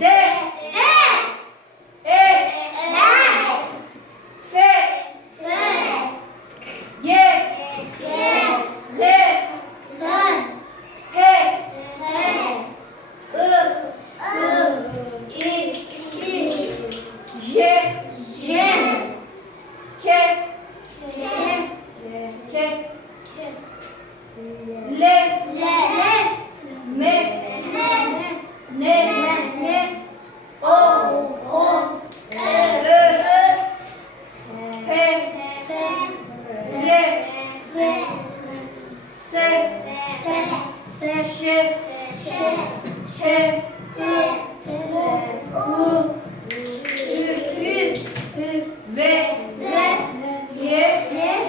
D. D. E. E. F. F. G. G. R. R. H. H. I. I. I. J. J. K. K. K. L. L. Re. Re. Se. Se. Şe. Şe. Ve. Ve. Ye. Ye.